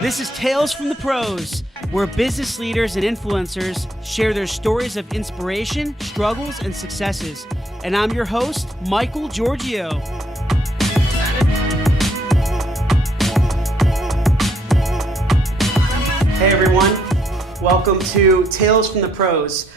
This is Tales from the Pros, where business leaders and influencers share their stories of inspiration, struggles, and successes. And I'm your host, Michael Giorgio. Hey everyone, welcome to Tales from the Pros.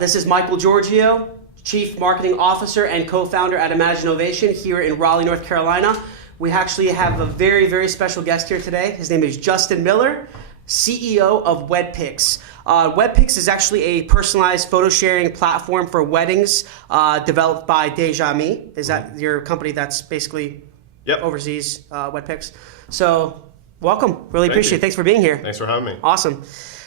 This is Michael Giorgio, Chief Marketing Officer and co-founder at Imagine Innovation here in Raleigh, North Carolina. We actually have a very, very special guest here today. His name is Justin Miller, CEO of WedPics. WedPics is actually a personalized photo sharing platform for weddings developed by Deja Me. Is that your company that's basically oversees WedPics? So welcome. Really appreciate it. Thanks for being here. Thanks for having me. Awesome.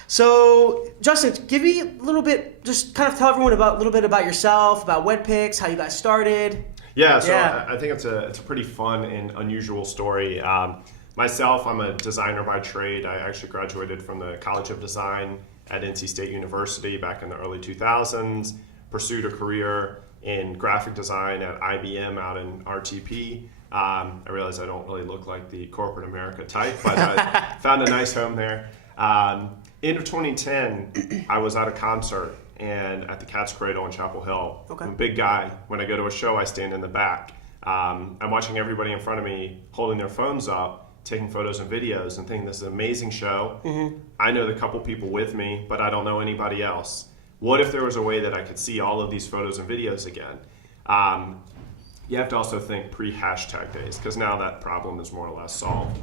So, Justin, give me a little bit, just kind of tell everyone a little bit about yourself, about WedPics, how you guys started. Yeah, so I think it's a pretty fun and unusual story. Myself, I'm a designer by trade. I actually graduated from the College of Design at NC State University back in the early 2000s, pursued a career in graphic design at IBM out in RTP. I realize I don't really look like the corporate America type, but I found a nice home there. End of 2010, I was at a concert and at the Cat's Cradle in Chapel Hill. Okay. I'm a big guy. When I go to a show, I stand in the back. I'm watching everybody in front of me holding their phones up, taking photos and videos, and thinking this is an amazing show. Mm-hmm. I know the couple people with me, but I don't know anybody else. What if there was a way that I could see all of these photos and videos again? You have to also think pre-hashtag days, because now that problem is more or less solved.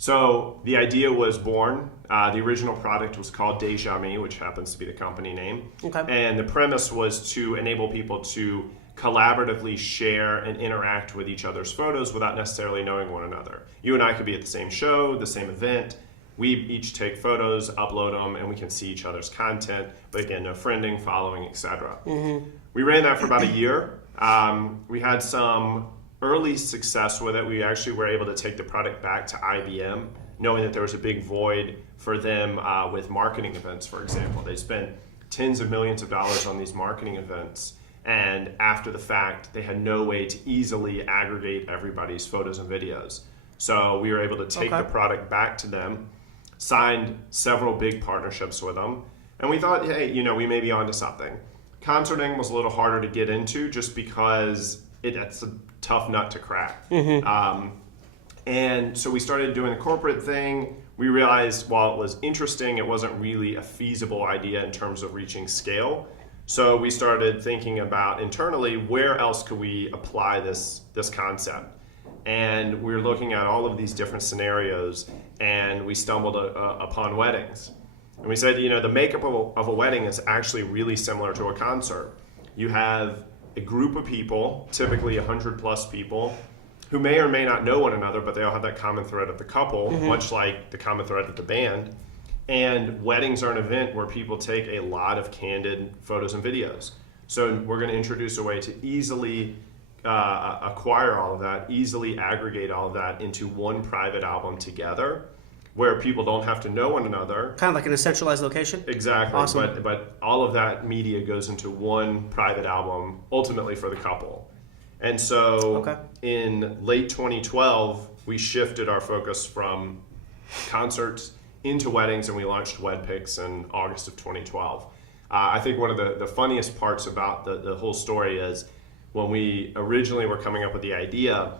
So the idea was born. The original product was called Deja Me, which happens to be the company name. Okay. And the premise was to enable people to collaboratively share and interact with each other's photos without necessarily knowing one another. You and I could be at the same show, the same event. We each take photos, upload them, and we can see each other's content. But again, no friending, following, etc. Mm-hmm. We ran that for about a year. We had some early success with it. We actually were able to take the product back to IBM, knowing that there was a big void for them with marketing events, for example. They spent tens of millions of dollars on these marketing events, and after the fact, they had no way to easily aggregate everybody's photos and videos. So we were able to take the product back to them, signed several big partnerships with them, and we thought, hey, we may be onto something. Concerting was a little harder to get into just because it's a tough nut to crack. Mm-hmm. And so we started doing the corporate thing. We realized while it was interesting, it wasn't really a feasible idea in terms of reaching scale. So we started thinking about internally, where else could we apply this concept? And we were looking at all of these different scenarios, and we stumbled upon weddings. And we said, the makeup of a wedding is actually really similar to a concert. You have a group of people, typically 100 plus people, who may or may not know one another, but they all have that common thread of the couple, much like the common thread of the band. And weddings are an event where people take a lot of candid photos and videos. So we're going to introduce a way to easily acquire all of that, easily aggregate all of that into one private album together, where people don't have to know one another. Kind of like in a centralized location? Exactly. Awesome. But all of that media goes into one private album, ultimately for the couple. And so in late 2012, we shifted our focus from concerts into weddings, and we launched WedPics in August of 2012. I think one of the funniest parts about the whole story is when we originally were coming up with the idea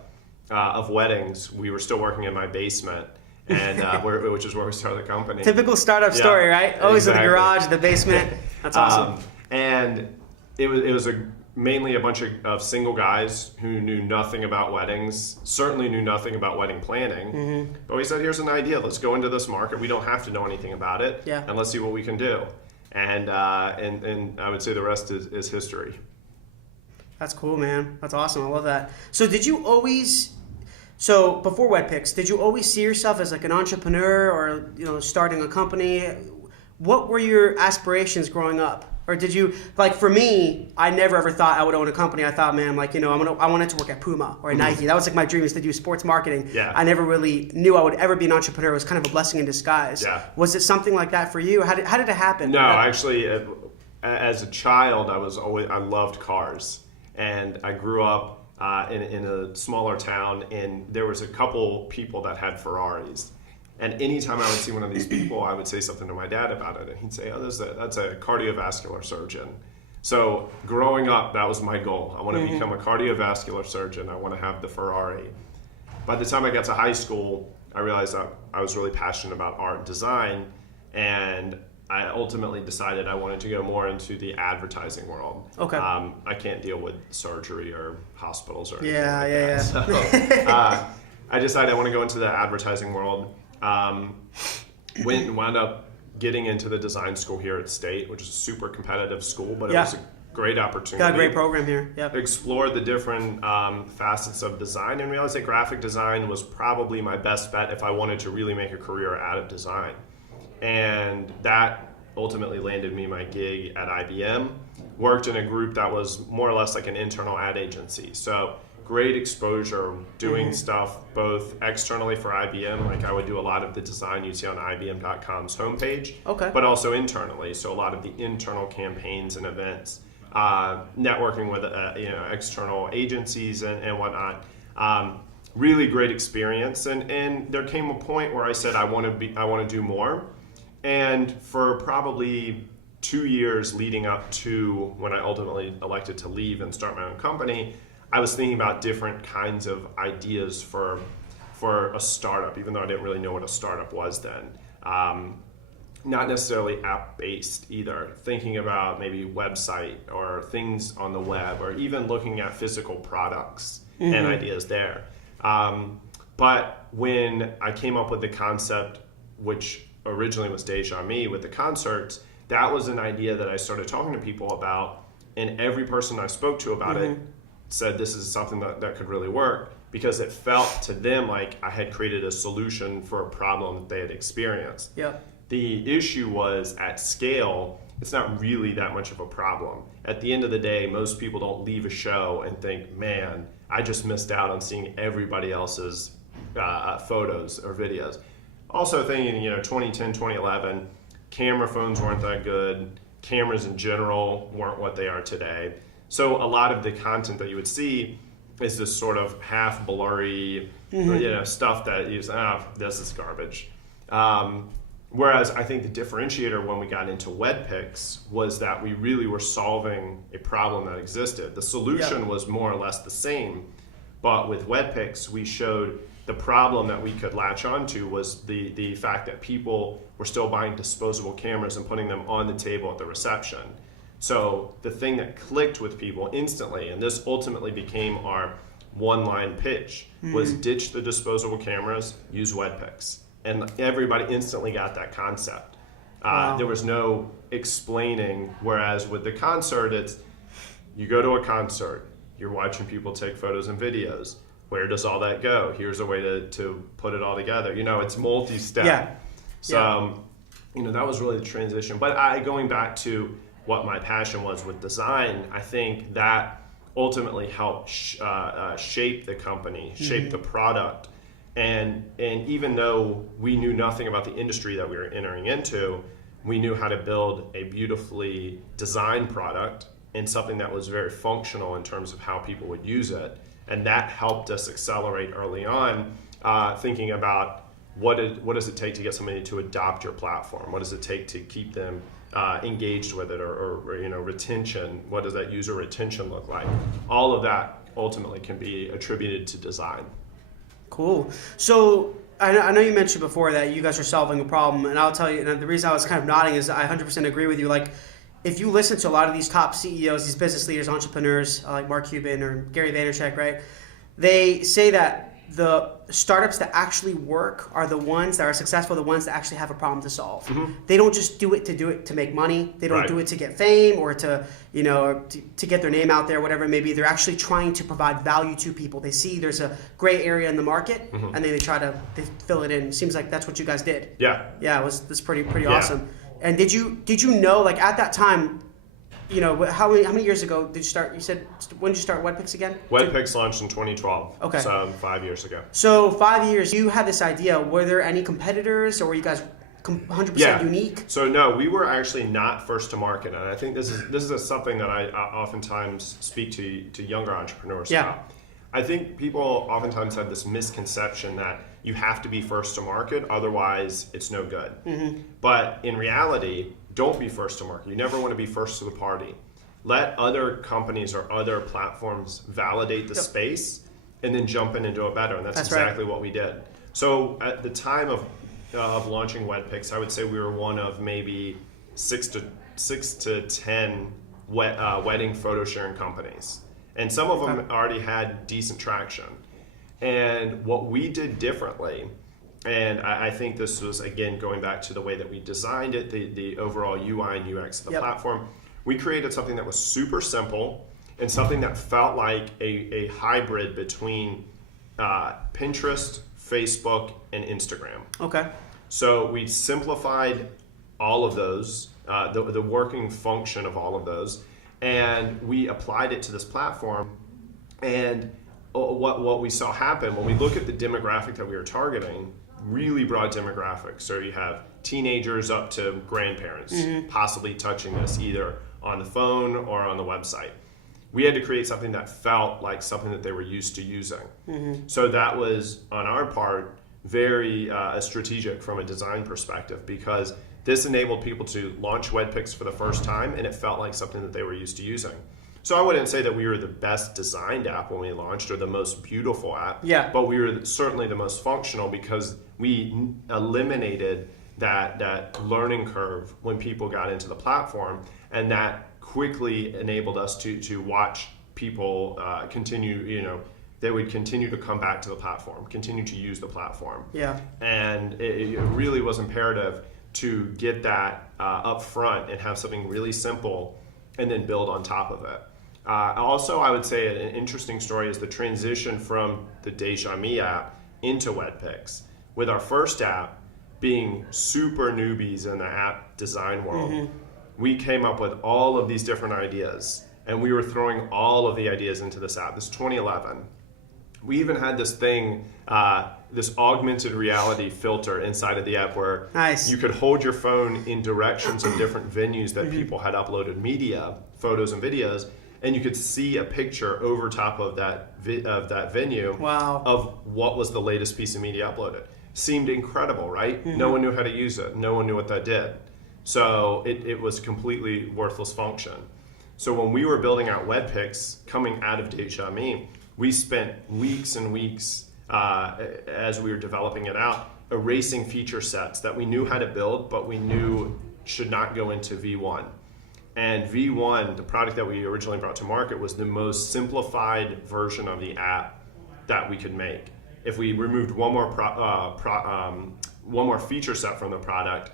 of weddings, we were still working in my basement. And which is where we started the company. Typical startup story, right? Always in the garage, the basement. That's awesome. And it was mainly a bunch of single guys who knew nothing about weddings, certainly knew nothing about wedding planning. Mm-hmm. But we said, here's an idea. Let's go into this market. We don't have to know anything about it. Yeah. And let's see what we can do. And I would say the rest is history. That's cool, man. That's awesome. I love that. So So before WedPics, did you always see yourself as like an entrepreneur or starting a company? What were your aspirations growing up? Or did you, like for me, I never ever thought I would own a company. I thought, man, I wanted to work at Puma or Nike. That was like my dream, is to do sports marketing. Yeah. I never really knew I would ever be an entrepreneur. It was kind of a blessing in disguise. Yeah. Was it something like that for you? How did it happen? No, actually, as a child, I loved cars, and I grew up in a smaller town, and there was a couple people that had Ferraris. And anytime I would see one of these people, I would say something to my dad about it, and he'd say, "Oh, that's a cardiovascular surgeon." So growing up, that was my goal. I want to become a cardiovascular surgeon. I want to have the Ferrari. By the time I got to high school, I realized that I was really passionate about art and design, and I ultimately decided I wanted to go more into the advertising world. Okay. I can't deal with surgery or hospitals or anything Yeah. So I decided I want to go into the advertising world. Wound up getting into the design school here at State, which is a super competitive school, but it was a great opportunity. Got a great program here. Yeah. Explore the different facets of design and realized that graphic design was probably my best bet if I wanted to really make a career out of design. And that ultimately landed me my gig at IBM. Worked in a group that was more or less like an internal ad agency. So great exposure doing stuff both externally for IBM, like I would do a lot of the design you see on IBM.com's homepage, but also internally. So a lot of the internal campaigns and events, networking with external agencies and whatnot. Really great experience. And there came a point where I said I want to do more. And for probably 2 years leading up to when I ultimately elected to leave and start my own company, I was thinking about different kinds of ideas for a startup, even though I didn't really know what a startup was then. Not necessarily app-based either. Thinking about maybe website or things on the web, or even looking at physical products and ideas there. But when I came up with the concept, which originally was Deja Me with the concerts, that was an idea that I started talking to people about, and every person I spoke to about it said this is something that could really work, because it felt to them like I had created a solution for a problem that they had experienced. Yep. The issue was at scale, it's not really that much of a problem. At the end of the day, most people don't leave a show and think, man, I just missed out on seeing everybody else's photos or videos. Also thinking, 2010, 2011, camera phones weren't that good. Cameras in general weren't what they are today. So a lot of the content that you would see is this sort of half blurry, stuff that you say, this is garbage. Whereas I think the differentiator when we got into WedPics was that we really were solving a problem that existed. The solution was more or less the same, but with WedPics, we showed the problem that we could latch onto was the fact that people were still buying disposable cameras and putting them on the table at the reception. So the thing that clicked with people instantly, and this ultimately became our one-line pitch, was ditch the disposable cameras, use WedPics. And everybody instantly got that concept. There was no explaining, whereas with the concert, it's you go to a concert, you're watching people take photos and videos. Where does all that go? Here's a way to put it all together. It's multi-step. Yeah. So, that was really the transition. But going back to what my passion was with design, I think that ultimately helped shape the company, shape the product. And even though we knew nothing about the industry that we were entering into, we knew how to build a beautifully designed product and something that was very functional in terms of how people would use it. And that helped us accelerate early on, thinking about what does it take to get somebody to adopt your platform? What does it take to keep them engaged with it, or retention? What does that user retention look like? All of that ultimately can be attributed to design. Cool. So I know you mentioned before that you guys are solving a problem, and I'll tell you, and the reason I was kind of nodding is I 100% agree with you. Like, if you listen to a lot of these top CEOs, these business leaders, entrepreneurs, like Mark Cuban or Gary Vaynerchuk, right? They say that the startups that actually work are the ones that are successful, the ones that actually have a problem to solve. They don't just do it to make money. They don't do it to get fame or to get their name out there, whatever it may be. They're actually trying to provide value to people. They see there's a gray area in the market, and then they fill it in. Seems like that's what you guys did. Yeah, that's pretty awesome. And did you know, like, at that time, how many years ago did you start? You said, when did you start WedPics again? WedPics launched in 2012. Okay. So 5 years ago. So 5 years, you had this idea. Were there any competitors, or were you guys 100% unique? So no, we were actually not first to market. And I think this is something that I oftentimes speak to younger entrepreneurs about. I think people oftentimes have this misconception that you have to be first to market, otherwise it's no good. But in reality, don't be first to market. You never want to be first to the party. Let other companies or other platforms validate the space and then jump in and do it better. And that's exactly what we did. So at the time of launching WedPics, I would say we were one of maybe 6 to 10 wedding photo sharing companies. And some of them already had decent traction. And what we did differently, and I think this was, again, going back to the way that we designed it, the overall UI and UX of the platform, we created something that was super simple and something that felt like a hybrid between Pinterest, Facebook, and Instagram. Okay. So we simplified all of those, the working function of all of those, and we applied it to this platform. And what we saw happen when we look at the demographic that we were targeting, really broad demographics. So you have teenagers up to grandparents possibly touching this either on the phone or on the website. We had to create something that felt like something that they were used to using. So that was, on our part, very strategic from a design perspective, because this enabled people to launch WedPics for the first time, and it felt like something that they were used to using. So I wouldn't say that we were the best designed app when we launched or the most beautiful app, but we were certainly the most functional because we eliminated that learning curve when people got into the platform, and that quickly enabled us to watch people continue, they would continue to come back to the platform, continue to use the platform. And it really was imperative to get that up front and have something really simple and then build on top of it. Also, I would say an interesting story is the transition from the Deja Me app into WedPics. With our first app being super newbies in the app design world, we came up with all of these different ideas, and we were throwing all of the ideas into this app. This is 2011. We even had this thing, this augmented reality filter inside of the app where you could hold your phone in directions of different venues that people had uploaded media, photos and videos, and you could see a picture over top of that venue of what was the latest piece of media uploaded. Seemed incredible, right? No one knew how to use it. No one knew what that did. So it was completely worthless function. So when we were building out WedPics coming out of Deja Me, we spent weeks and weeks as we were developing it out, erasing feature sets that we knew how to build, but we knew should not go into V1. And V1, the product that we originally brought to market, was the most simplified version of the app that we could make. If we removed one more feature set from the product,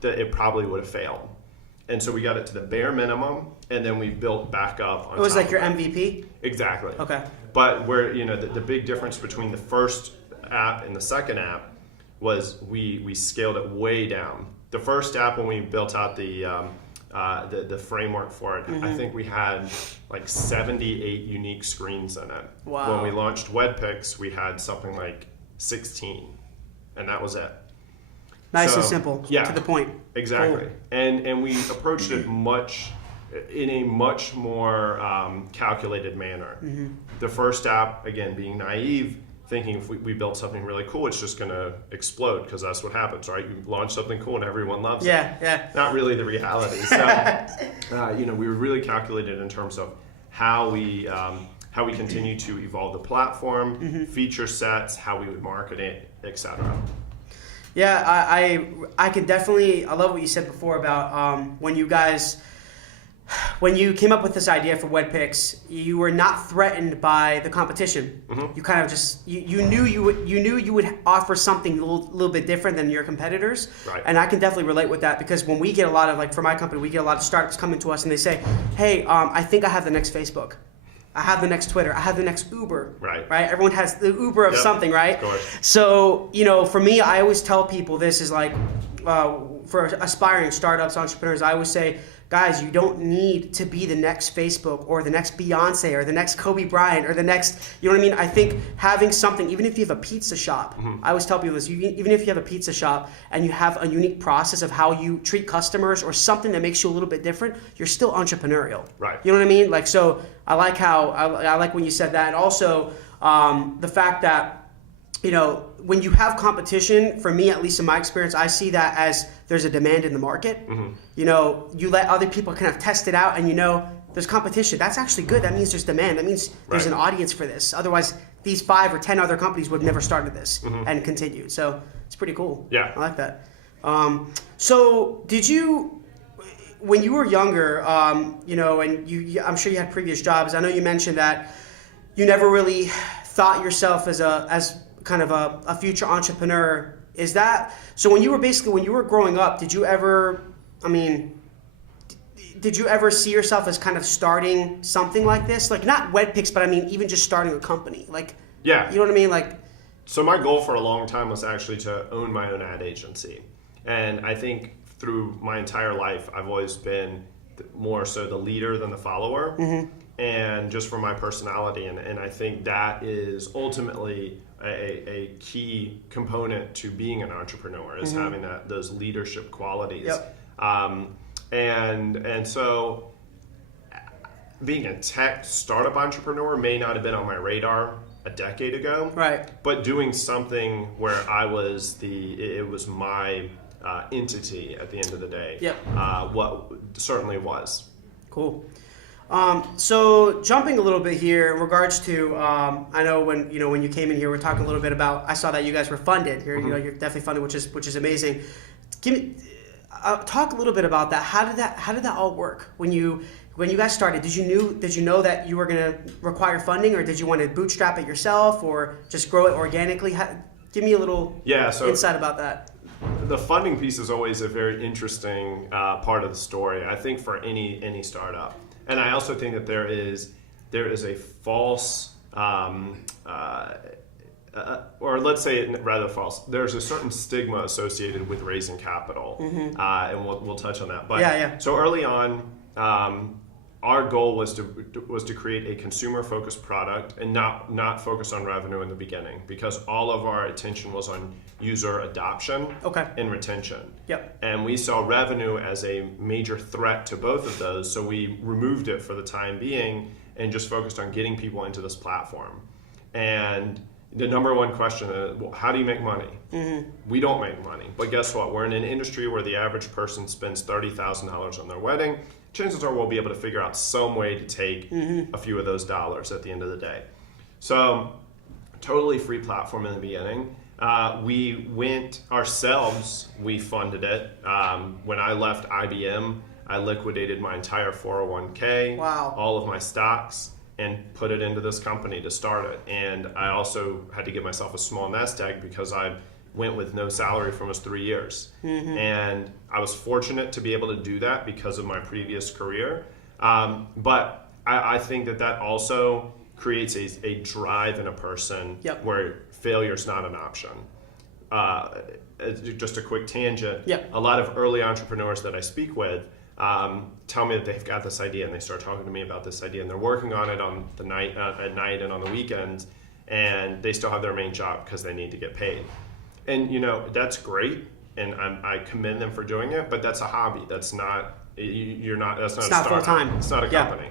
that it probably would have failed. And so we got it to the bare minimum, and then we built back up on It was top like your of it. MVP? Exactly. Okay. But where the big difference between the first app and the second app was we scaled it way down. The first app, when we built out the framework for it, I think we had like 78 unique screens in it. Wow. When we launched WedPics, we had something like 16, and that was it. Nice and simple, to the point. Exactly. Cool. And we approached it in a much more calculated manner. The first app, again, being naive, thinking if we build something really cool, it's just going to explode, because that's what happens, right? You launch something cool and everyone loves it. Yeah. Not really the reality. So, we were really calculated in terms of how we continue to evolve the platform, feature sets, how we would market it, etc. Yeah, I can definitely, I love what you said before about when you came up with this idea for WedPics, you were not threatened by the competition. You kind of just, you knew you would offer something a little bit different than your competitors. Right. And I can definitely relate with that, because when we get a lot of, like for my company, we get a lot of startups coming to us and they say, hey, I think I have the next Facebook. I have the next Twitter. I have the next Uber. Right. Everyone has the Uber of something, right? Of course. So, for me, I always tell people this is like, for aspiring startups, entrepreneurs, I always say, guys, you don't need to be the next Facebook or the next Beyonce or the next Kobe Bryant or the next, you know what I mean? I think having something, even if you have a pizza shop, I always tell people this, even if you have a pizza shop and you have a unique process of how you treat customers or something that makes you a little bit different, you're still entrepreneurial. Right. You know what I mean? Like, so I like when you said that. And also, the fact that, when you have competition, for me, at least in my experience, I see that as there's a demand in the market. You let other people kind of test it out and there's competition. That's actually good. That means there's demand. That means there's an audience for this. Otherwise, these 5 or 10 other companies would have never started this and continued. So it's pretty cool. Yeah. I like that. So did you, when you were younger, and I'm sure you had previous jobs. I know you mentioned that you never really thought yourself as kind of a future entrepreneur. Is that so? When you were growing up, did you ever see yourself as kind of starting something like this? Like not WedPics, but even just starting a company. Yeah. You know what I mean? So my goal for a long time was actually to own my own ad agency. And I think through my entire life, I've always been more so the leader than the follower. And just for my personality. And I think that is ultimately a key component to being an entrepreneur is having those leadership qualities. And so being a tech startup entrepreneur may not have been on my radar a decade ago. Right. But doing something where it was my entity at the end of the day. What certainly was. Cool. So jumping a little bit here in regards to, I know when you came in here, we're talking a little bit about. I saw that you guys were funded. You're definitely funded, which is amazing. Give me talk a little bit about that. How did that all work when you guys started? Did you know that you were going to require funding, or did you want to bootstrap it yourself, or just grow it organically? Give me a little insight about that. The funding piece is always a very interesting part of the story. I think for any startup. And I also think that there is a false, or let's say it rather false. There's a certain stigma associated with raising capital, and we'll touch on that. But so early on, our goal was to create a consumer-focused product and not focus on revenue in the beginning, because all of our attention was on user adoption and retention. And we saw revenue as a major threat to both of those, so we removed it for the time being and just focused on getting people into this platform. And the number one question is, well, how do you make money? We don't make money, but guess what? We're in an industry where the average person spends $30,000 on their wedding. Chances are we'll be able to figure out some way to take a few of those dollars at the end of the day. So, totally free platform in the beginning. We went ourselves, we funded it. When I left IBM, I liquidated my entire 401k, all of my stocks, and put it into this company to start it. And I also had to give myself a small nest egg because I went with no salary for almost 3 years. And I was fortunate to be able to do that because of my previous career. But I think that also creates a drive in a person where failure's not an option. Just a quick tangent. A lot of early entrepreneurs that I speak with tell me that they've got this idea, and they start talking to me about this idea, and they're working on it on the night at night and on the weekends, and they still have their main job because they need to get paid. And that's great, and I commend them for doing it. But that's a hobby. That's not That's not full time. It's not a company.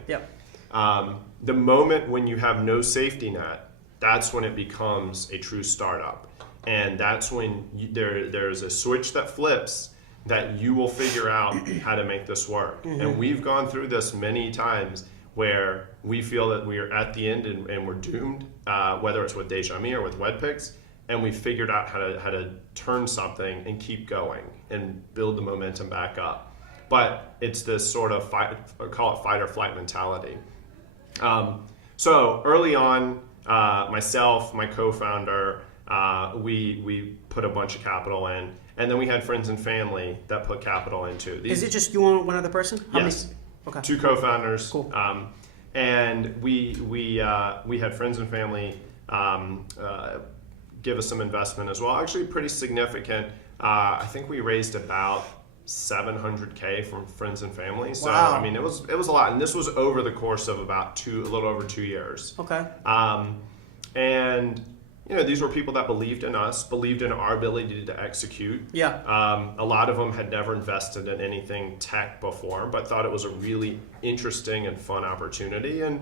The moment when you have no safety net, that's when it becomes a true startup, and that's when there's a switch that flips that you will figure out how to make this work. And we've gone through this many times where we feel that we are at the end and we're doomed, whether it's with Deja Me or with WedPics. And we figured out how to turn something and keep going and build the momentum back up. But it's this sort of call it fight or flight mentality. So early on, myself, my co-founder, we put a bunch of capital in, and then we had friends and family that put capital into these. Is it just you and one other person? Yes. Okay. 2 co-founders. Cool. And we had friends and family give us some investment as well. Actually, pretty significant. I think we raised about $700K from friends and family. So I mean, it was a lot, and this was over the course of about a little over 2 years. Okay. And these were people that believed in us, believed in our ability to execute. A lot of them had never invested in anything tech before, but thought it was a really interesting and fun opportunity. And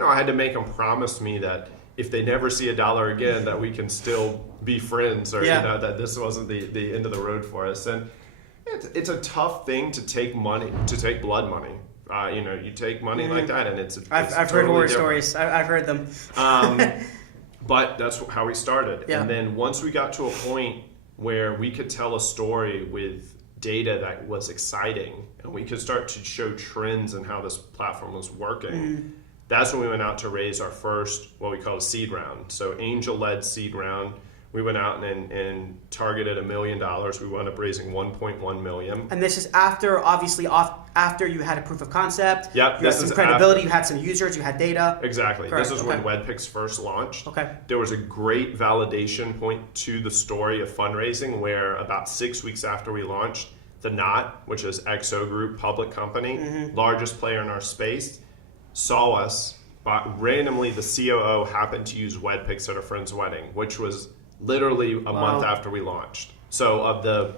I had to make them promise me that if they never see $1 again, that we can still be friends, or that this wasn't the end of the road for us. And it's a tough thing to take blood money. You take money like that, and it's I've totally heard horror different. stories. I've heard them. But that's how we started. Yeah. And then once we got to a point where we could tell a story with data that was exciting, and we could start to show trends in how this platform was working, that's when we went out to raise our first, what we call a seed round. So angel-led seed round. We went out and targeted $1 million. We wound up raising 1.1 million. And this is after you had a proof of concept. Yep. You had some credibility. You had some users. You had data. Exactly. Correct. This is when WedPics first launched. Okay. There was a great validation point to the story of fundraising, where about 6 weeks after we launched, The Knot, which is XO Group, public company, largest player in our space, saw us. But randomly, the COO happened to use WedPics at a friend's wedding, which was literally a month after we launched. So of the,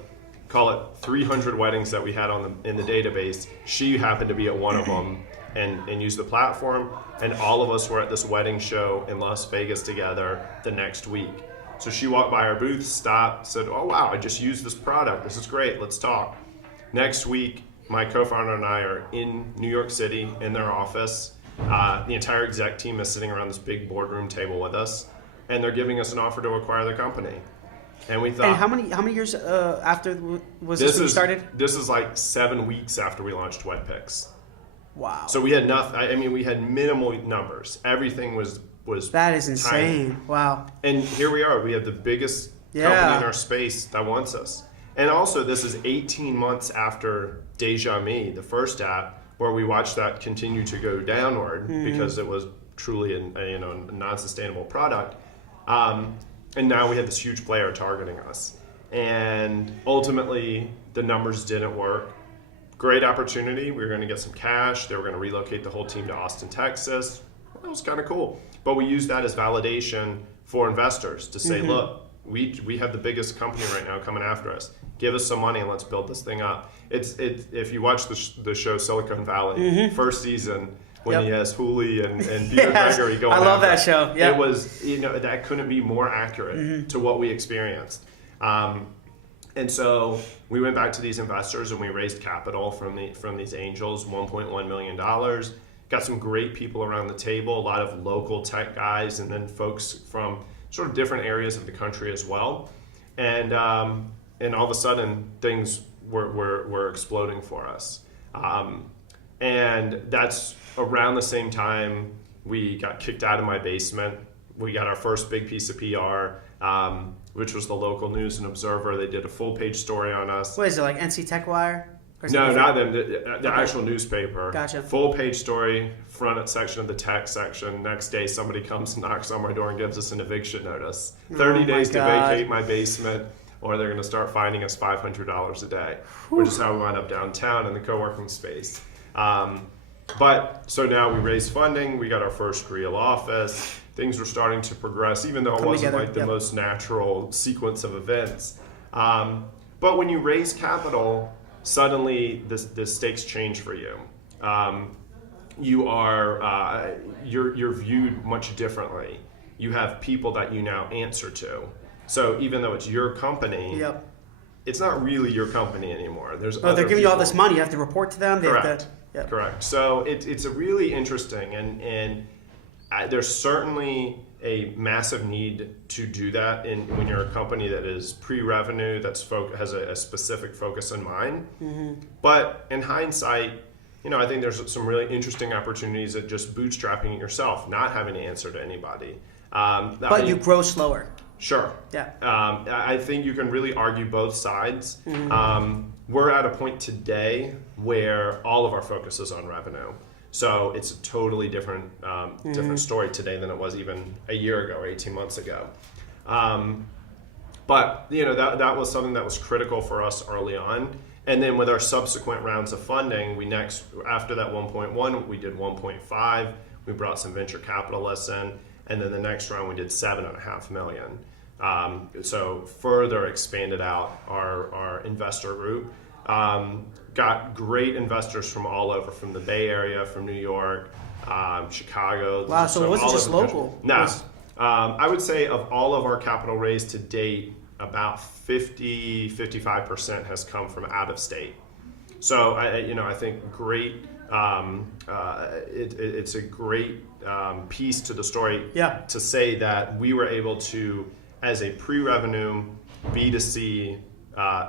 call it 300 weddings that we had in the database, she happened to be at one of them and used the platform. And all of us were at this wedding show in Las Vegas together the next week. So she walked by our booth, stopped, said, "Oh wow, I just used this product. This is great. Let's talk." Next week, my co-founder and I are in New York City in their office. The entire exec team is sitting around this big boardroom table with us, and they're giving us an offer to acquire the company. And we thought, and how many years after was this when you started? This is like 7 weeks after we launched WedPics. Wow. So we had nothing. I mean, we had minimal numbers. Everything was that is insane. Tiny. Wow. And here we are. We have the biggest company in our space that wants us. And also, this is 18 months after Deja Me, the first app, where we watched that continue to go downward because it was truly a non-sustainable product. And now we had this huge player targeting us. And ultimately, the numbers didn't work. Great opportunity. We were going to get some cash. They were going to relocate the whole team to Austin, Texas. That was kind of cool. But we used that as validation for investors to say, look, we have the biggest company right now coming after us. Give us some money and let's build this thing up. If you watch the show Silicon Valley, first season, when he has Hooley and Peter Gregory going. I love that show. Yep. It was, that couldn't be more accurate to what we experienced. And so we went back to these investors and we raised capital from these angels, $1.1 million. Got some great people around the table, a lot of local tech guys, and then folks from sort of different areas of the country as well. And all of a sudden, things were exploding for us. And that's around the same time we got kicked out of my basement. We got our first big piece of PR, which was the local News and Observer. They did a full-page story on us. What is it, like NC Tech Wire? No, not them. The actual newspaper. Gotcha. Full-page story, front section of the tech section. Next day, somebody comes and knocks on my door and gives us an eviction notice. 30 days to vacate my basement, or they're going to start fining us $500 a day, which is how we wound up downtown in the co-working space. But so now we raised funding. We got our first real office. Things were starting to progress, even though it wasn't like the most natural sequence of events. But when you raise capital, suddenly the stakes change for you. You're viewed much differently. You have people that you now answer to. So even though it's your company, it's not really your company anymore. They're giving you all this money. You have to report to them. Correct. Correct. So it's a really interesting, and there's certainly a massive need to do that when you're a company that is pre-revenue, has a specific focus in mind. But in hindsight, I think there's some really interesting opportunities at just bootstrapping it yourself, not having to answer to anybody. But you grow slower. Sure. Yeah. I think you can really argue both sides. We're at a point today where all of our focus is on revenue. So it's a totally different story today than it was even a year ago or 18 months ago. But that was something that was critical for us early on. And then with our subsequent rounds of funding, after that 1.1, we did 1.5. We brought some venture capitalists in, and then the next round we did $7.5 million. So further expanded out our investor group. Got great investors from all over, from the Bay Area, from New York, Chicago. Wow, so it wasn't just local. No, I would say of all of our capital raised to date, about 55% has come from out of state. So I think great. It's a great piece to the story to say that we were able to, as a pre-revenue B2C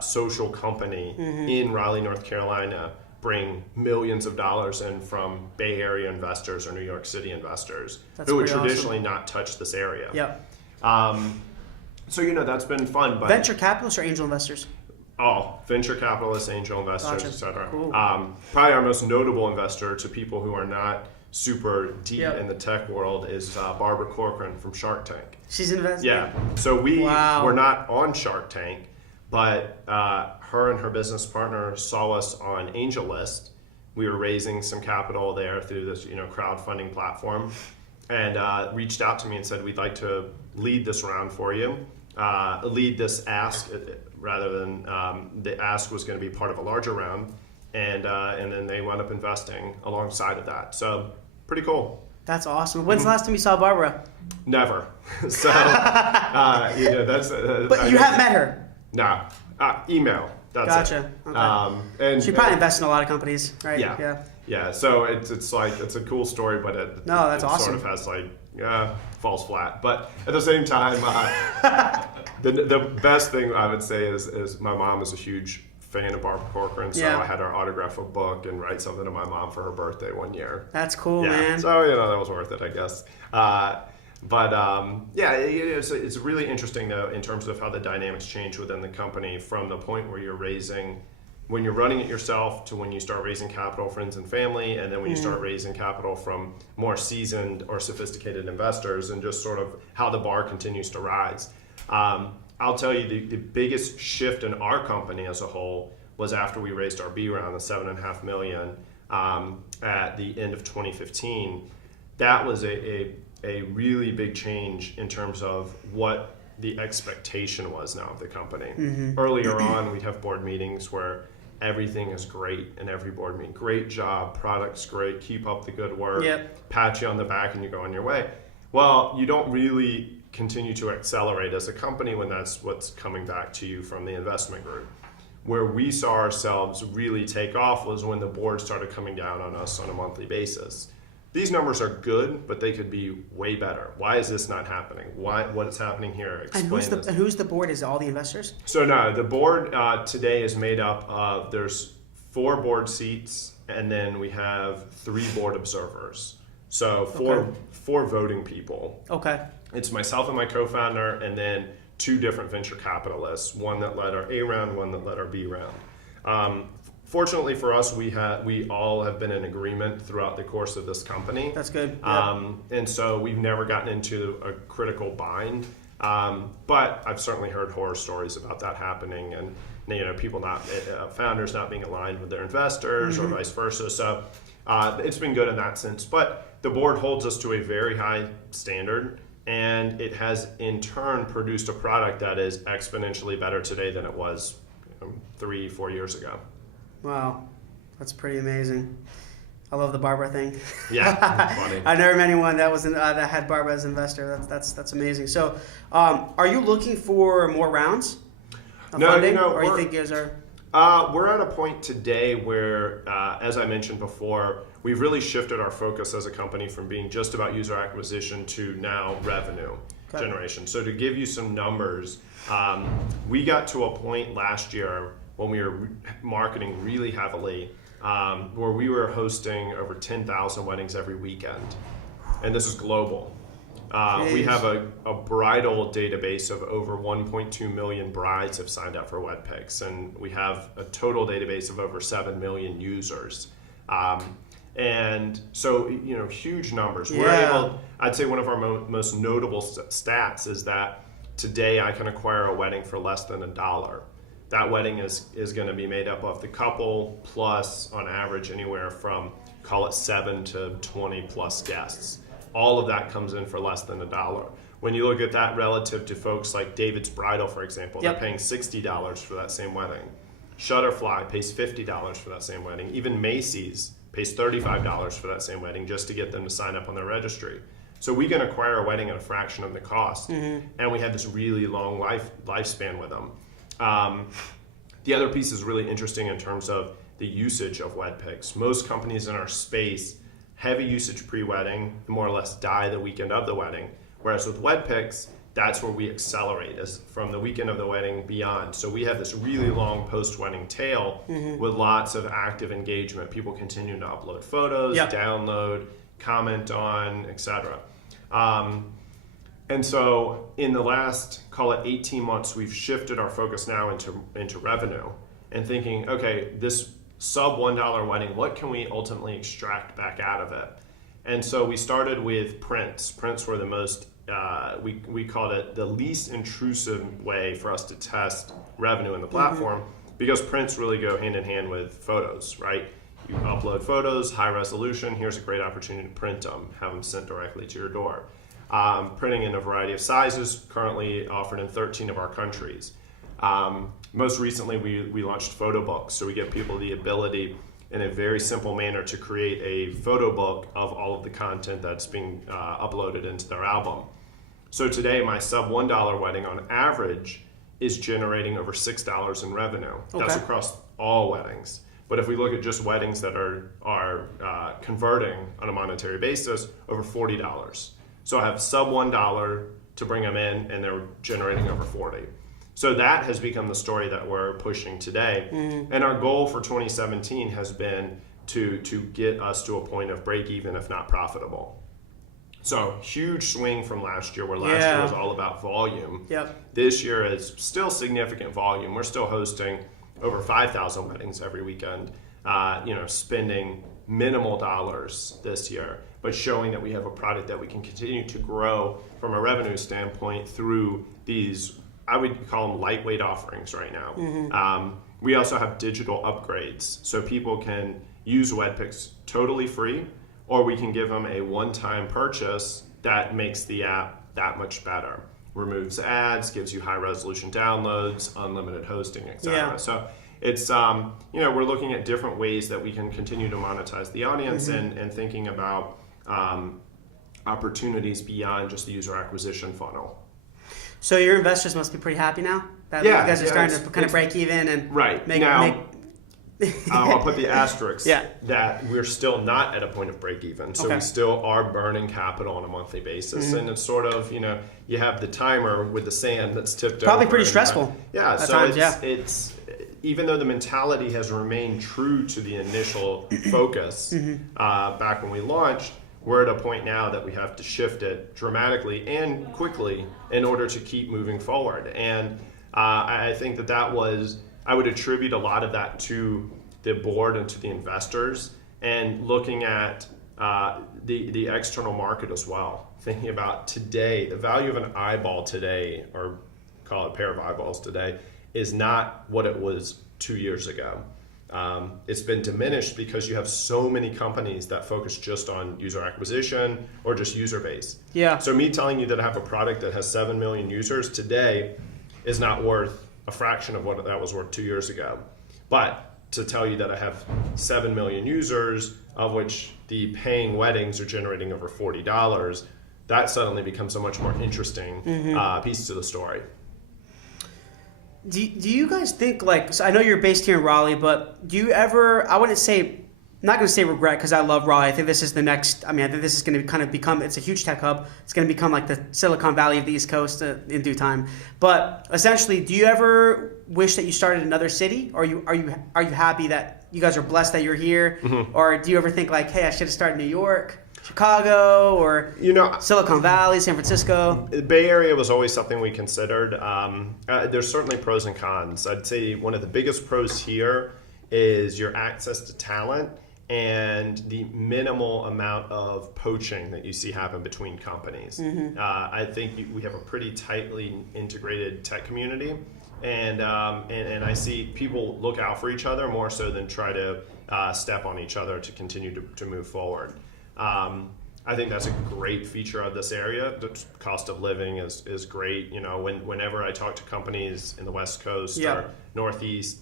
social company in Raleigh, North Carolina, bring millions of dollars in from Bay Area investors or New York City investors who would traditionally not touch this area. So that's been fun. But venture capitalists or angel investors? Oh, venture capitalists, angel investors, etc. Cool. Probably our most notable investor to people who are not super deep in the tech world is Barbara Corcoran from Shark Tank. She's invested? Yeah. So we were not on Shark Tank, but her and her business partner saw us on AngelList. We were raising some capital there through this crowdfunding platform, and reached out to me and said, we'd like to lead this round for you, lead this ask, rather than the ask was going to be part of a larger round, and then they wound up investing alongside of that. So pretty cool. That's awesome. When's the last time you saw Barbara? Never. So that's. But you have met her. No, email. That's gotcha. it. Okay. And she probably invests in a lot of companies, right? Yeah. So it's like it's a cool story, but it awesome. Sort of has falls flat. But at the same time, the best thing I would say is my mom is a huge fan of Barbara Corcoran, so I had her autograph a book and write something to my mom for her birthday one year. That's cool, man. So that was worth it, I guess. It's really interesting though in terms of how the dynamics change within the company from the point where when you're running it yourself to when you start raising capital, friends and family, and then when you start raising capital from more seasoned or sophisticated investors, and just sort of how the bar continues to rise. I'll tell you the biggest shift in our company as a whole was after we raised our B round, the $7.5 million, at the end of 2015. That was a really big change in terms of what the expectation was now of the company. Earlier on, we'd have board meetings where everything is great in every board meeting. Great job, product's great, keep up the good work, pat you on the back and you go on your way. Well, you don't really continue to accelerate as a company when that's what's coming back to you from the investment group. Where we saw ourselves really take off was when the board started coming down on us on a monthly basis. These numbers are good, but they could be way better. Why is this not happening? What is happening here? Explain this. And who's the board? Is it all the investors? So no, the board today is made up of, there's 4 board seats, and then we have 3 board observers. So four voting people. Okay. It's myself and my co-founder, and then 2 different venture capitalists, one that led our A round, one that led our B round. Fortunately for us, we all have been in agreement throughout the course of this company. That's good. And so we've never gotten into a critical bind. But I've certainly heard horror stories about that happening, and people founders not being aligned with their investors or vice versa. So it's been good in that sense. But the board holds us to a very high standard, and it has in turn produced a product that is exponentially better today than it was 3-4 years ago. Wow, that's pretty amazing. I love the Barbara thing. Yeah, funny. I've never met anyone that was that had Barbara as an investor. That's amazing. So, are you looking for more rounds of funding, or you think you guys are? We're at a point today where, as I mentioned before, we've really shifted our focus as a company from being just about user acquisition to now revenue generation. So to give you some numbers, we got to a point last year when we were marketing really heavily, where we were hosting over 10,000 weddings every weekend. And this is global. We have a bridal database of over 1.2 million brides have signed up for WedPics, and we have a total database of over 7 million users. And so, huge numbers. Yeah. We're able, I'd say one of our most notable stats is that today I can acquire a wedding for less than $1. That wedding is going to be made up of the couple plus, on average, anywhere from, call it 7 to 20 plus guests. All of that comes in for less than $1. When you look at that relative to folks like David's Bridal, for example, they're paying $60 for that same wedding. Shutterfly pays $50 for that same wedding. Even Macy's pays $35 for that same wedding just to get them to sign up on their registry. So we can acquire a wedding at a fraction of the cost, and we have this really long lifespan with them. The other piece is really interesting in terms of the usage of WedPics. Most companies in our space, heavy usage pre-wedding, more or less die the weekend of the wedding. Whereas with WedPics, that's where we accelerate as from the weekend of the wedding beyond. So we have this really long post-wedding tail with lots of active engagement. People continue to upload photos, download, comment on, etc. And so in the last, call it 18 months, we've shifted our focus now into revenue and thinking, okay, this sub $1 wedding, what can we ultimately extract back out of it? And so we started with prints. Prints were the most, we called it the least intrusive way for us to test revenue in the platform because prints really go hand in hand with photos, right? You upload photos, high resolution, here's a great opportunity to print them, have them sent directly to your door. Printing in a variety of sizes, currently offered in 13 of our countries. Most recently, we launched photo books, so we give people the ability in a very simple manner to create a photo book of all of the content that's being uploaded into their album. So today, my sub $1 wedding on average is generating over $6 in revenue. That's across all weddings. But if we look at just weddings that are converting on a monetary basis, over $40. So I have sub $1 to bring them in, and they're generating over 40. So that has become the story that we're pushing today. And our goal for 2017 has been to get us to a point of break even, if not profitable. So huge swing from last year, where last year was all about volume. This year is still significant volume. We're still hosting over 5,000 weddings every weekend, spending minimal dollars this year, but showing that we have a product that we can continue to grow from a revenue standpoint through these, I would call them lightweight offerings right now. We also have digital upgrades, so people can use WedPics totally free, or we can give them a one-time purchase that makes the app that much better. Removes ads, gives you high-resolution downloads, unlimited hosting, etc. So it's, we're looking at different ways that we can continue to monetize the audience and thinking about opportunities beyond just the user acquisition funnel. So your investors must be pretty happy now that you guys are starting to kind of break even and I'll put the asterisk that we're still not at a point of break even. So we still are burning capital on a monthly basis. And it's sort of, you have the timer with the sand that's tipped over. Probably pretty stressful. It's even though the mentality has remained true to the initial focus back when we launched, we're at a point now that we have to shift it dramatically and quickly in order to keep moving forward. And I think that was, I would attribute a lot of that to the board and to the investors, and looking at the external market as well. Thinking about today, the value of an eyeball today, or call it a pair of eyeballs today, is not what it was 2 years ago. It's been diminished because you have so many companies that focus just on user acquisition or just user base. So me telling you that I have a product that has 7 million users today is not worth a fraction of what that was worth 2 years ago. But to tell you that I have 7 million users, of which the paying weddings are generating over $40, that suddenly becomes a much more interesting piece to the story. Do you guys think, so I know you're based here in Raleigh, but do you ever, I'm not going to say regret, because I love Raleigh. I think this is the next, I think this is going to kind of become, it's a huge tech hub. It's going to become like the Silicon Valley of the East Coast in due time. But essentially, do you ever wish that you started another city? Or are you happy that you guys are blessed that you're here? Or do you ever think hey, I should have started New York, Chicago, or Silicon Valley, San Francisco? The Bay Area was always something we considered. There's certainly pros and cons. I'd say one of the biggest pros here is your access to talent and the minimal amount of poaching that you see happen between companies. I think we have a pretty tightly integrated tech community, and I see people look out for each other more so than try to step on each other to continue to move forward. I think that's a great feature of this area. The cost of living is great. Whenever I talk to companies in the West Coast or Northeast,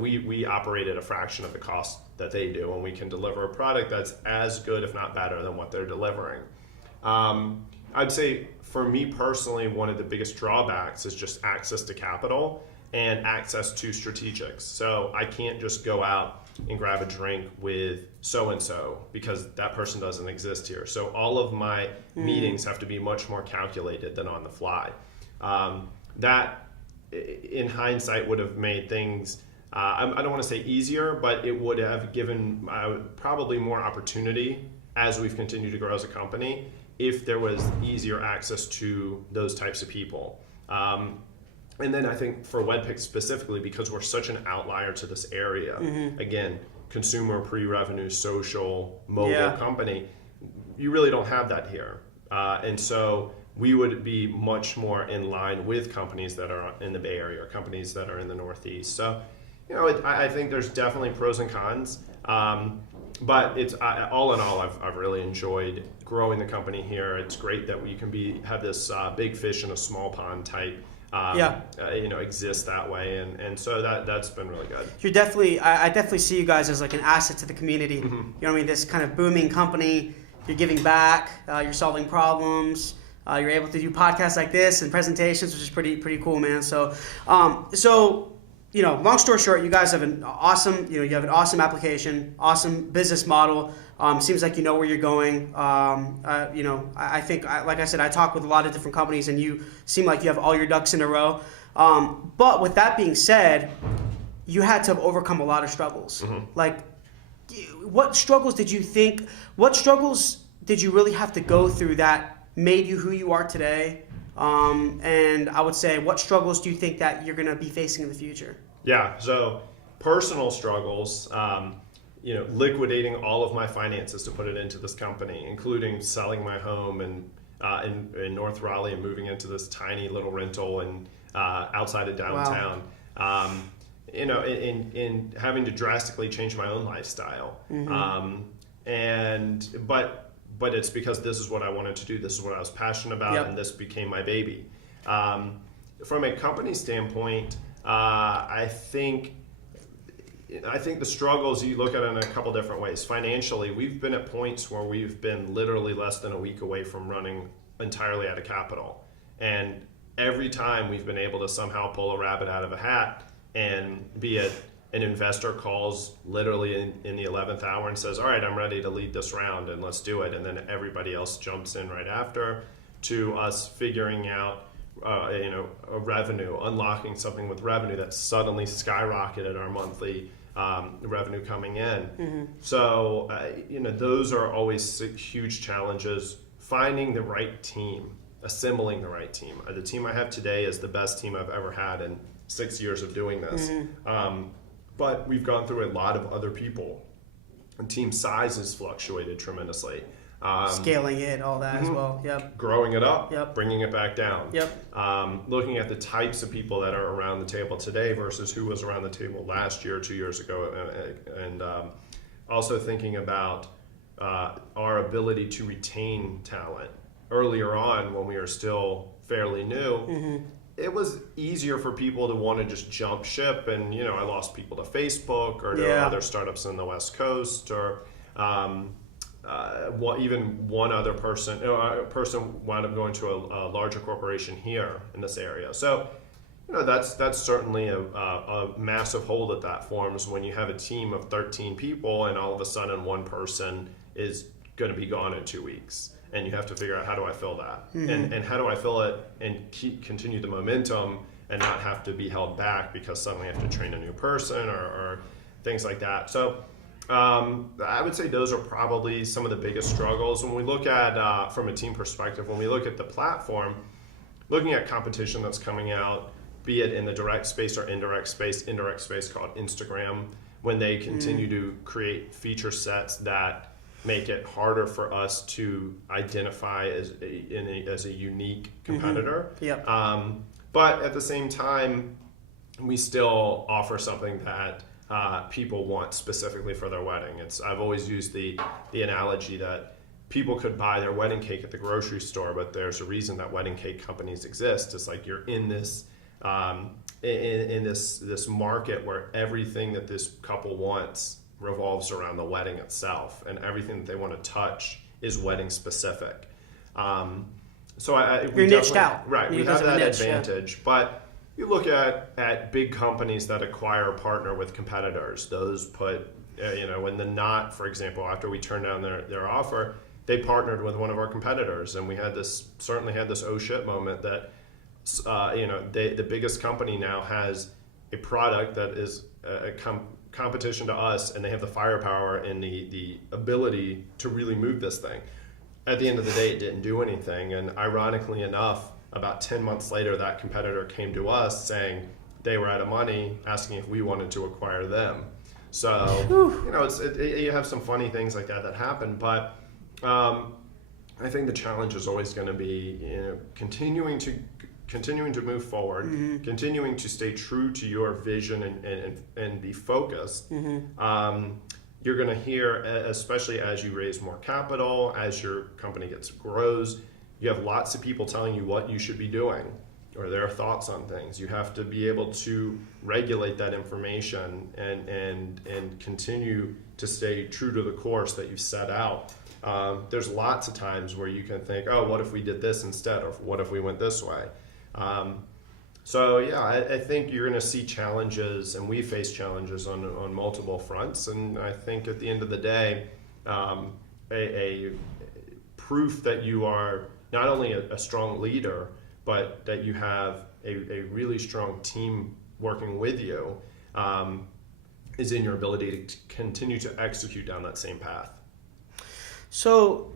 we operate at a fraction of the cost that they do, and we can deliver a product that's as good, if not better, than what they're delivering. I'd say for me personally, one of the biggest drawbacks is just access to capital and access to strategics. So I can't just go out and grab a drink with so-and-so because that person doesn't exist here. So all of my meetings have to be much more calculated than on the fly. That, in hindsight, would have made things, I don't want to say easier, but it would have given probably more opportunity as we've continued to grow as a company if there was easier access to those types of people. And then I think for WedPics specifically, because we're such an outlier to this area, again, consumer, pre-revenue, social, mobile company, you really don't have that here. And so we would be much more in line with companies that are in the Bay Area or companies that are in the Northeast. So, I think there's definitely pros and cons. But it's all in all, I've really enjoyed growing the company here. It's great that we can have this big fish in a small pond type, exist that way, and so that's been really good. You're definitely, I definitely see you guys as like an asset to the community. You know what I mean? This kind of booming company. You're giving back. You're solving problems. You're able to do podcasts like this and presentations, which is pretty cool, man. So, long story short, you guys have an awesome, you have an awesome application, awesome business model. Seems like you know where you're going. I think, like I said, I talk with a lot of different companies, and you seem like you have all your ducks in a row. But with that being said, you had to have overcome a lot of struggles. Like, what struggles did you really have to go through that made you who you are today? And I would say, what struggles do you think that you're going to be facing in the future? Yeah, so personal struggles, liquidating all of my finances to put it into this company, including selling my home in North Raleigh and moving into this tiny little rental and outside of downtown. Wow. In having to drastically change my own lifestyle. But it's because this is what I wanted to do. This is what I was passionate about, and this became my baby. From a company standpoint, I think the struggles you look at it in a couple different ways. Financially, we've been at points where we've been literally less than a week away from running entirely out of capital. And every time we've been able to somehow pull a rabbit out of a hat, and be it an investor calls literally in the 11th hour and says, all right, I'm ready to lead this round and let's do it. And then everybody else jumps in right after, to us figuring out a revenue, unlocking something with revenue that suddenly skyrocketed our monthly revenue coming in. So, those are always huge challenges. Finding the right team, assembling the right team. The team I have today is the best team I've ever had in 6 years of doing this. But we've gone through a lot of other people, and team size has fluctuated tremendously. Scaling it, all that as well. Yep. Growing it up, bringing it back down. Yep. Looking at the types of people that are around the table today versus who was around the table last year, 2 years ago, and also thinking about our ability to retain talent. Earlier on, when we were still fairly new, it was easier for people to want to just jump ship, and I lost people to Facebook or to other startups on the West Coast, or even one other person. A person wound up going to a larger corporation here in this area. So, that's certainly a massive hole that forms when you have a team of 13 people, and all of a sudden one person is going to be gone in 2 weeks. And you have to figure out, how do I fill that? And how do I fill it and continue the momentum and not have to be held back because suddenly I have to train a new person or things like that. So I would say those are probably some of the biggest struggles. When we look at, from a team perspective, when we look at the platform, looking at competition that's coming out, be it in the direct space or indirect space called Instagram, when they continue to create feature sets that make it harder for us to identify as a unique competitor. But at the same time, we still offer something that people want specifically for their wedding. I've always used the analogy that people could buy their wedding cake at the grocery store, but there's a reason that wedding cake companies exist. It's like you're in this in this market where everything that this couple wants revolves around the wedding itself, and everything that they want to touch is wedding specific. So you're niched out. Right, we have that advantage. But you look at big companies that acquire or partner with competitors. Those put, when the Knot, for example, after we turned down their offer, they partnered with one of our competitors, and we certainly had this oh shit moment that, the biggest company now has a product that is a competition to us, and they have the firepower and the ability to really move this thing. At the end of the day, it didn't do anything, and ironically enough, about 10 months later, that competitor came to us saying they were out of money, asking if we wanted to acquire them. So, you have some funny things like that happen, but I think the challenge is always going to be, continuing to move forward, continuing to stay true to your vision and be focused. You're going to hear, especially as you raise more capital, as your company grows, you have lots of people telling you what you should be doing or their thoughts on things. You have to be able to regulate that information and continue to stay true to the course that you've set out. There's lots of times where you can think, oh, what if we did this instead? Or what if we went this way? I think you're going to see challenges, and we face challenges on multiple fronts. And I think at the end of the day, a proof that you are not only a strong leader, but that you have a really strong team working with you, is in your ability to continue to execute down that same path. So,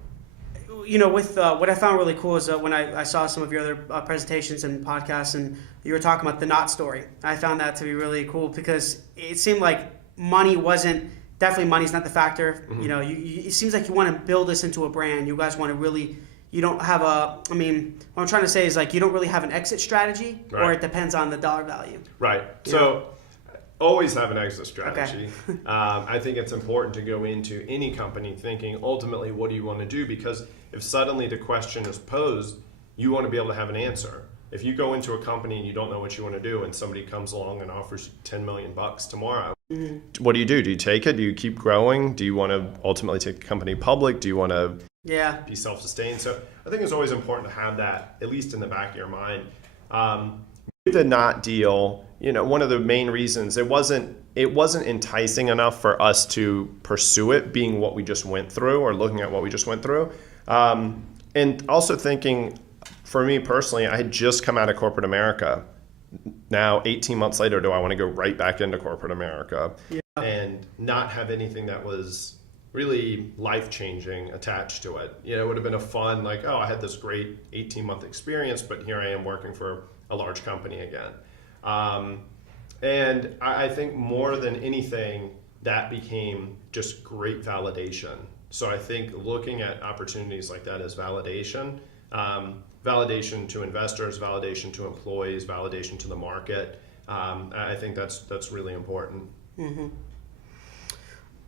with what I found really cool is when I saw some of your other presentations and podcasts, and you were talking about the Knot story. I found that to be really cool because it seemed like money's not the factor. It seems like you want to build this into a brand. You guys want to really, you don't have what I'm trying to say is like you don't really have an exit strategy, right, or it depends on the dollar value. Right. So always have an exit strategy. Okay. I think it's important to go into any company thinking ultimately what do you want to do, because if suddenly the question is posed, you want to be able to have an answer. If you go into a company and you don't know what you want to do and somebody comes along and offers you $10 million tomorrow, what do you do? Do you take it? Do you keep growing? Do you want to ultimately take the company public? Do you want to be self-sustained? So I think it's always important to have that at least in the back of your mind. With the Knot deal, one of the main reasons it wasn't enticing enough for us to pursue it, being what we just went through or looking at what we just went through. And also thinking, for me personally, I had just come out of corporate America. Now, 18 months later, do I want to go right back into corporate America and not have anything that was really life-changing attached to it? It would have been a fun, I had this great 18-month experience, but here I am working for a large company again. And I think more than anything, that became just great validation. So I think looking at opportunities like that as validation, validation to investors, validation to employees, validation to the market, I think that's really important. Mm-hmm.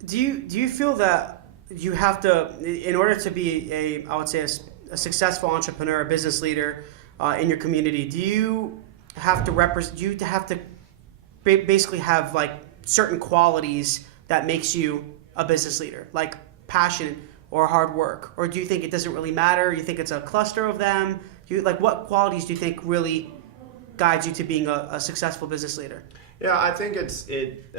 Do you feel that you have to, in order to be a successful entrepreneur, a business leader in your community, do you have to basically have certain qualities that makes you a business leader, like passion or hard work? Or do you think it doesn't really matter? You think it's a cluster of them? What qualities do you think really guides you to being a successful business leader? Yeah, I think it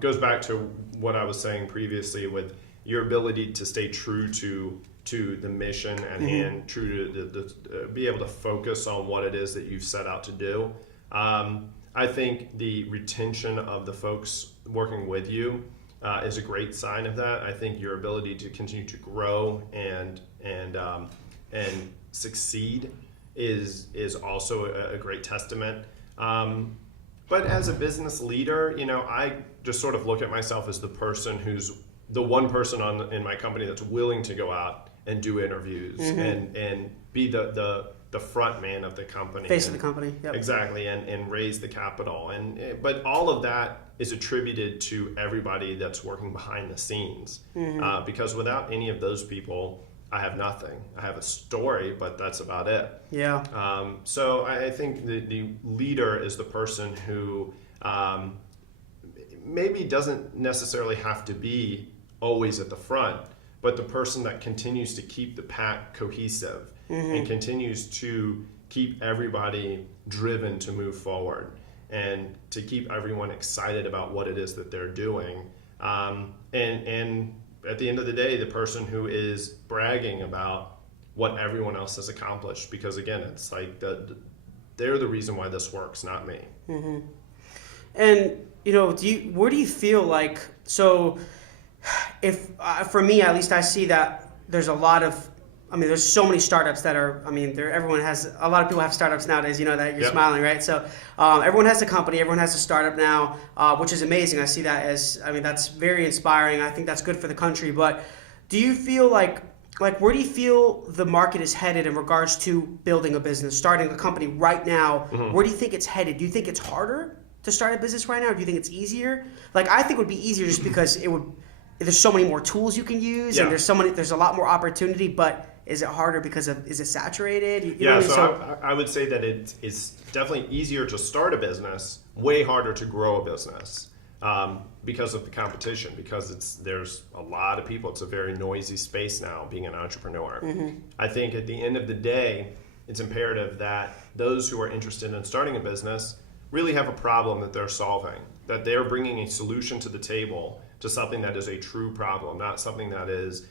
goes back to what I was saying previously with your ability to stay true to the mission at hand, true to the be able to focus on what it is that you've set out to do. I think the retention of the folks working with you is a great sign of that. I think your ability to continue to grow and succeed is also a great testament. But as a business leader, I just sort of look at myself as the person who's the one person in my company that's willing to go out and do interviews and be the front man of the company. Face of the company. Yep. Exactly, and raise the capital. But all of that is attributed to everybody that's working behind the scenes. Because without any of those people, I have nothing. I have a story, but that's about it. Yeah. So I think the leader is the person who maybe doesn't necessarily have to be always at the front, but the person that continues to keep the pack cohesive. and continues to keep everybody driven to move forward and to keep everyone excited about what it is that they're doing. And at the end of the day, the person who is bragging about what everyone else has accomplished, because again, it's like they're the reason why this works, not me. Mm-hmm. And where do you feel like, so if for me at least, I see that there's a lot of, there's so many startups that are, everyone has, a lot of people have startups nowadays, that you're smiling, right? So everyone has a company, everyone has a startup now, which is amazing. I see that as, that's very inspiring. I think that's good for the country. But do you feel like where do you feel the market is headed in regards to building a business, starting a company right now? Mm-hmm. Where do you think it's headed? Do you think it's harder to start a business right now, or do you think it's easier? I think it would be easier just because there's so many more tools you can use, and there's a lot more opportunity, but is it harder because is it saturated? I would say that it's definitely easier to start a business, way harder to grow a business. Because of the competition, because there's a lot of people. It's a very noisy space now, being an entrepreneur. Mm-hmm. I think at the end of the day, it's imperative that those who are interested in starting a business really have a problem that they're solving, that they're bringing a solution to the table to something that is a true problem, not something that is,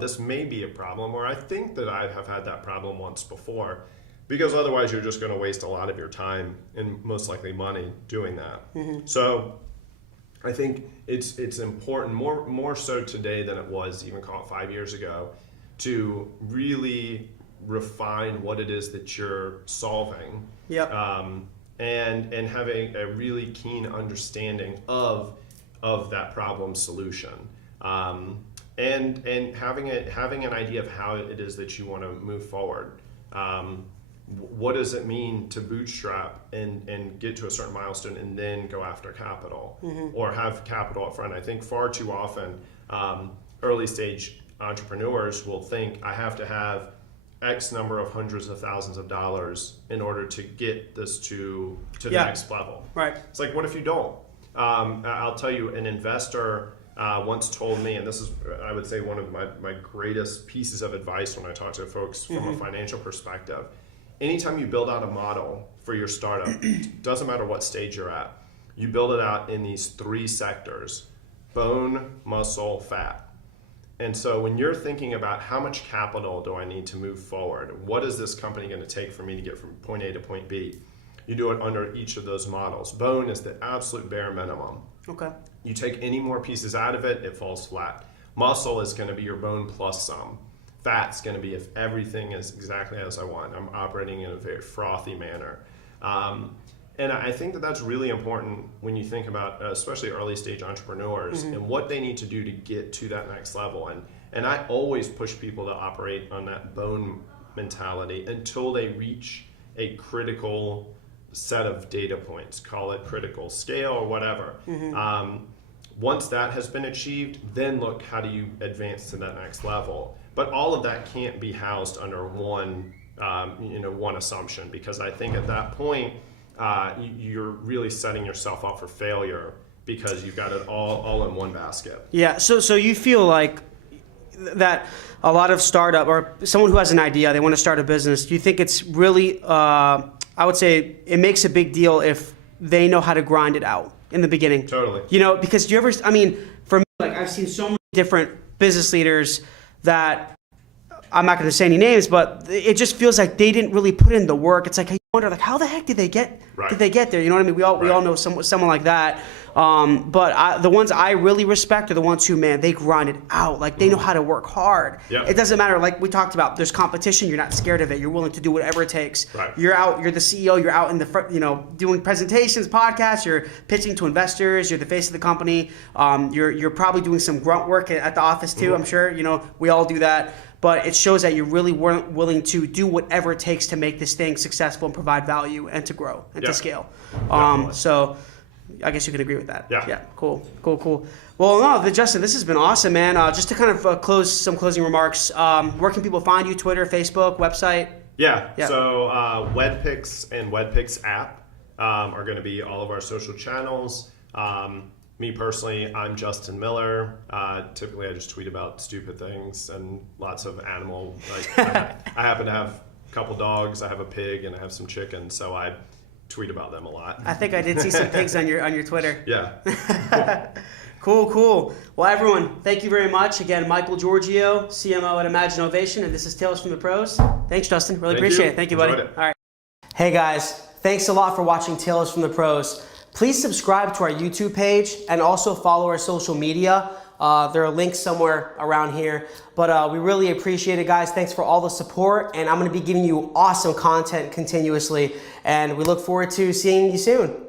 this may be a problem, or I think that I have had that problem once before. Because otherwise you're just going to waste a lot of your time and most likely money doing that. Mm-hmm. So I think it's important, more so today than it was even call it 5 years ago, to really refine what it is that you're solving. Yep. And having a really keen understanding of that problem solution. And having an idea of how it is that you want to move forward. What does it mean to bootstrap and get to a certain milestone and then go after capital, mm-hmm. or have capital up front? I think far too often early stage entrepreneurs will think I have to have X number of hundreds of thousands of dollars in order to get this to the next level. Right. It's like, what if you don't? I'll tell you, an investor once told me, and this is, I would say, one of my greatest pieces of advice when I talk to folks from mm-hmm. a financial perspective. Anytime you build out a model for your startup, doesn't matter what stage you're at, you build it out in these 3 sectors: bone, muscle, fat. And so when you're thinking about how much capital do I need to move forward, what is this company going to take for me to get from point A to point B, you do it under each of those models. Bone is the absolute bare minimum. Okay. You take any more pieces out of it, it falls flat. Muscle is going to be your bone plus some. Fat's going to be if everything is exactly as I want. I'm operating in a very frothy manner. And I think that that's really important when you think about especially early stage entrepreneurs mm-hmm. and what they need to do to get to that next level. And I always push people to operate on that bone mentality until they reach a critical set of data points, call it critical scale or whatever. Mm-hmm. Once that has been achieved, then look, how do you advance to that next level? But all of that can't be housed under one assumption, because I think at that point you're really setting yourself up for failure because you've got it all in one basket. Yeah. So you feel like that a lot of startup or someone who has an idea, they want to start a business. Do you think it's really? I would say it makes a big deal if they know how to grind it out in the beginning. Totally. Because for me, I've seen so many different business leaders that I'm not going to say any names, but it just feels like they didn't really put in the work. It's like, I wonder, how the heck did they get there? You know what I mean? We all know someone like that. But the ones I really respect are the ones who, they grind it out. They know how to work hard. Yep. It doesn't matter. Like we talked about, there's competition. You're not scared of it. You're willing to do whatever it takes. Right. You're the CEO. You're out in the front, doing presentations, podcasts. You're pitching to investors. You're the face of the company. You're probably doing some grunt work at the office too. Mm-hmm. I'm sure. We all do that. But it shows that you really weren't willing to do whatever it takes to make this thing successful and provide value and to grow and to scale. So I guess you can agree with that. Yeah. Cool. Well, no, Justin, this has been awesome, man. Just to kind of close some closing remarks, where can people find you? Twitter, Facebook, website? Yeah. So WedPics and WedPics app are going to be all of our social channels. Me personally, I'm Justin Miller. Typically, I just tweet about stupid things and lots of animal. Like I happen to have a couple dogs. I have a pig and I have some chickens, so I tweet about them a lot. I think I did see some pigs on your Twitter. Yeah. Cool. Well, everyone, thank you very much. Again, Michael Giorgio, CMO at Imagine Innovation, and this is Tales from the Pros. Thanks, Justin. Really appreciate it. Thank you, buddy. Enjoyed it. All right. Hey, guys. Thanks a lot for watching Tales from the Pros. Please subscribe to our YouTube page and also follow our social media. There are links somewhere around here. But we really appreciate it, guys. Thanks for all the support. And I'm going to be giving you awesome content continuously. And we look forward to seeing you soon.